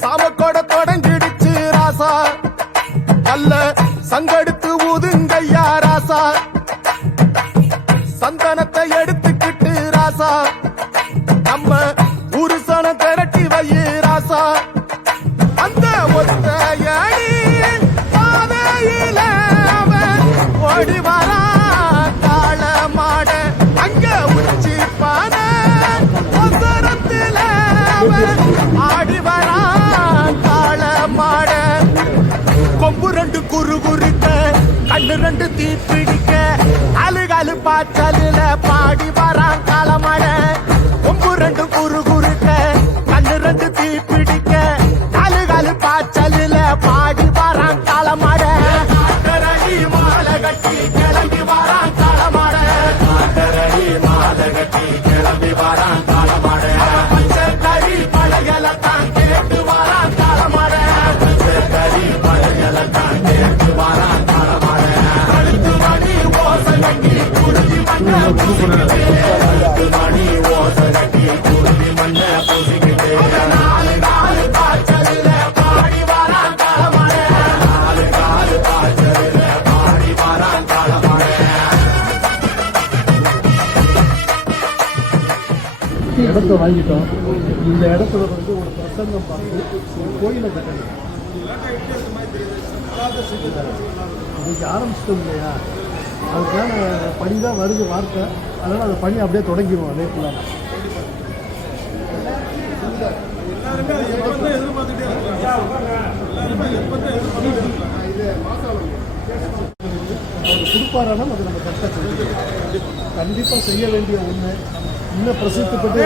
சாமக்கோட தொடங்கிடுச்சு ராசா, நல்ல சங்கெடுத்து ஊதுங்கய்யா ராசா, சந்தனத்தை எடுத்துக்கிட்டு ராசா, நம்ம ஊரு சனம் திரட்டி வையே ராசா, அந்த ஒத்தையடி பாதையில அவன் ஓடி வரா காள மாட, அங்க உச்சி பான ஒசரத்தில அவன் ஆடி வரா காள மாட, கொம்பு ரெண்டு குறு குறுக்க கண்ணு ரெண்டு தீ பிடிக்க அழுகாலு பாச்சலில பாடி வரான் காலமட, கொம்பு ரெண்டு குறு குறுக்க கண்ணு ரெண்டு தீ பிடிக்க அழுகாலு பாச்சலில பாடி வரான் காலமட, மாலை கட்டி கிளம்பி வரான் காலமட, மாலை கட்டி கிளம்பி வரான் காலமட, பச்சை கறி பழையலத்தான் கேட்டு வரான் காலமட, பச்சை கறி பழையலத்தான் கேட்டு வரான் காலமட, கழுத்து மணி ஓசை கட்டி குருதி மண்ண பூசிக்கிட்டு, மணி ஓசை கட்டி குருதி மண்ண பூசிக்கிட்டு, நாலு நாலு காய்ச்சலில் பாடி வரான் காலமட, நாலு நாலு காய்ச்சலில் பாடி வரான் காலமட. இடத்த வாங்கிட்டோம். இந்த இடத்துல வந்து ஒரு பிரசங்கம் பார்த்து கோயிலை கட்டணும் இன்னைக்கு ஆரம்பிச்சிட்டோம் இல்லையா, அதுக்கான பணி தான் வருது வார்த்தை, அதனால் அந்த பணி அப்படியே தொடங்கிடுவோம். அதே போல கொடுப்பாரானா அது நம்ம கரெக்டாக கண்டிப்பாக செய்ய வேண்டிய ஒன்று. இன்னும் பிரசித்தப்பட்டு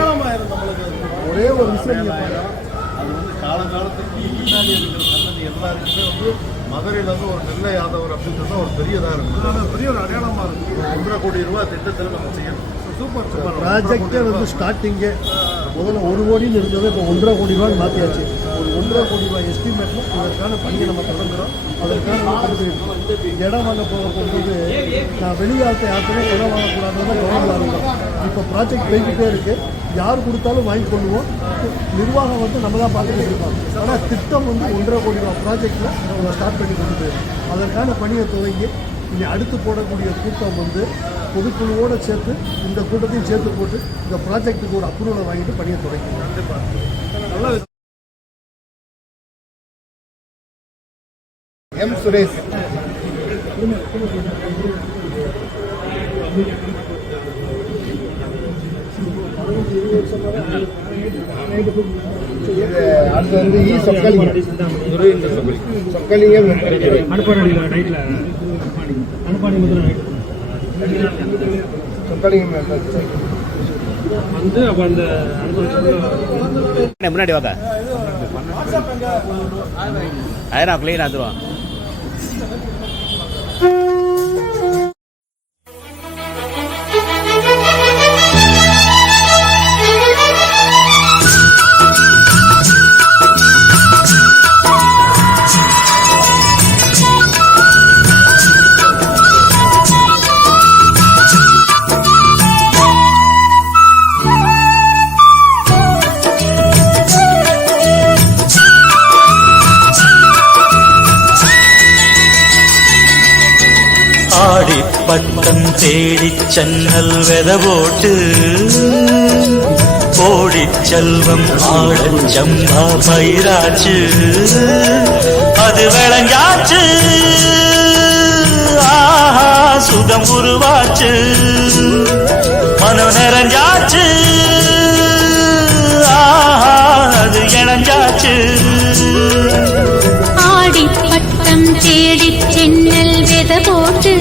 ஒரே ஒரு விஷயம் அது வந்து காலகாலத்துக்கு முன்னாடி இருக்கிற சன்னதி எல்லாருக்குமே வந்து மதுரையில் வந்து ஒரு நெல்லை யாதவர் அப்படின்றது ஒரு பெரியதாக இருக்குது, பெரிய ஒரு அடையாளமாக இருக்குது. 1.5 கோடி ரூபாய் திட்டத்தில் நம்ம செய்யணும். சூப்பர் சூப்பர் ப்ராஜெக்டே வந்து ஸ்டார்டிங்கே முதல்ல 1 கோடின்னு இருந்தது, இப்போ 1.5 கோடி ரூபான்னு மாற்றியாச்சு. ஒரு 1.5 கோடி ரூபாய் எஸ்டிமேட்டில் இதற்கான பணியை நம்ம தொடங்குகிறோம். அதற்கான இடம் வாங்க போகும்போது நான் வெளியாளத்தை யாருக்குமே இடம் வாங்கக்கூடாதுன்னு தான் கவர்மெண்ட் இருக்கும். இப்போ ப்ராஜெக்ட் போய்கிட்டே இருக்குது, யார் கொடுத்தாலும் வாங்கி கொள்ளுவோம். நிர்வாகம் வந்து நம்ம தான் பார்த்துட்டு இருக்கோம். ஆனால் திட்டம் வந்து 1.5 கோடி ரூபா ப்ராஜெக்டில் நம்ம ஸ்டார்ட் பண்ணி கொண்டு போயிடும். அதற்கான பணியை துவங்கி இனி அடுத்து போடக்கூடிய கூட்டம் வந்து பொதுக்குழுவோடு சேர்த்து இந்த கூட்டத்தையும் சேர்த்து போட்டு இந்த ப்ராஜெக்ட்டுக்கு ஒரு அப்ரூவலை வாங்கிட்டு பணியை தொடங்கி நல்லா. எம் சுரேஷ் இது அடுத்து வந்து சொக்கலிங்கம் சொக்கலிங்கம் வந்து அப்போ அந்த முன்னாடி வாங்க அதெல்லாம் கிளீன் ஆத்துருவான். ஆடி பட்டம் தேடிச் சென்னல் வெதவோட்டு ஓடிச் செல்வம் ஆடச் சம்பா பயிராச்சு அது விளைஞ்சாச்சு ஆஹா சுகம் உருவாச்சு மனம் நிறைஞ்சாச்சு ஆஹா அது இணைஞ்சாச்சு ஆடிப்பட்டம் தேடிச் சென்னல் வெத போட்டு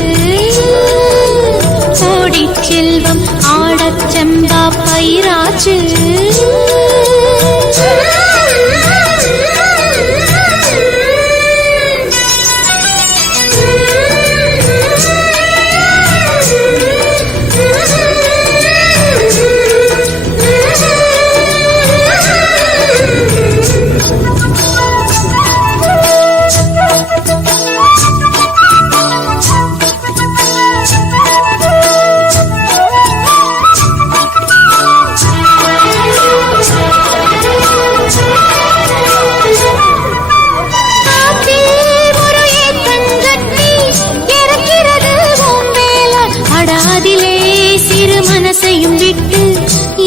ஓடிச் செல்வம் ஆடச் செம்பா பயிராச்சு மனசையும் விட்டு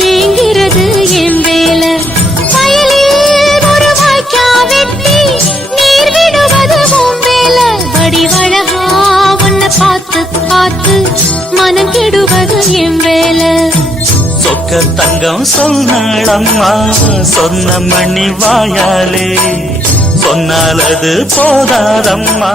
ஏங்கிறது என் வேலை வயலில் ஒரு வாய்க்கா வெட்டி நீர் விடுவது உன் வேலை வடிவழகா உன்னை பார்த்து பார்த்து மனம் கெடுவது என் வேலை சொக்க தங்கம் சொன்னாளம்மா சொன்ன மணி வாயாலே சொன்னால் அது போதாதம்மா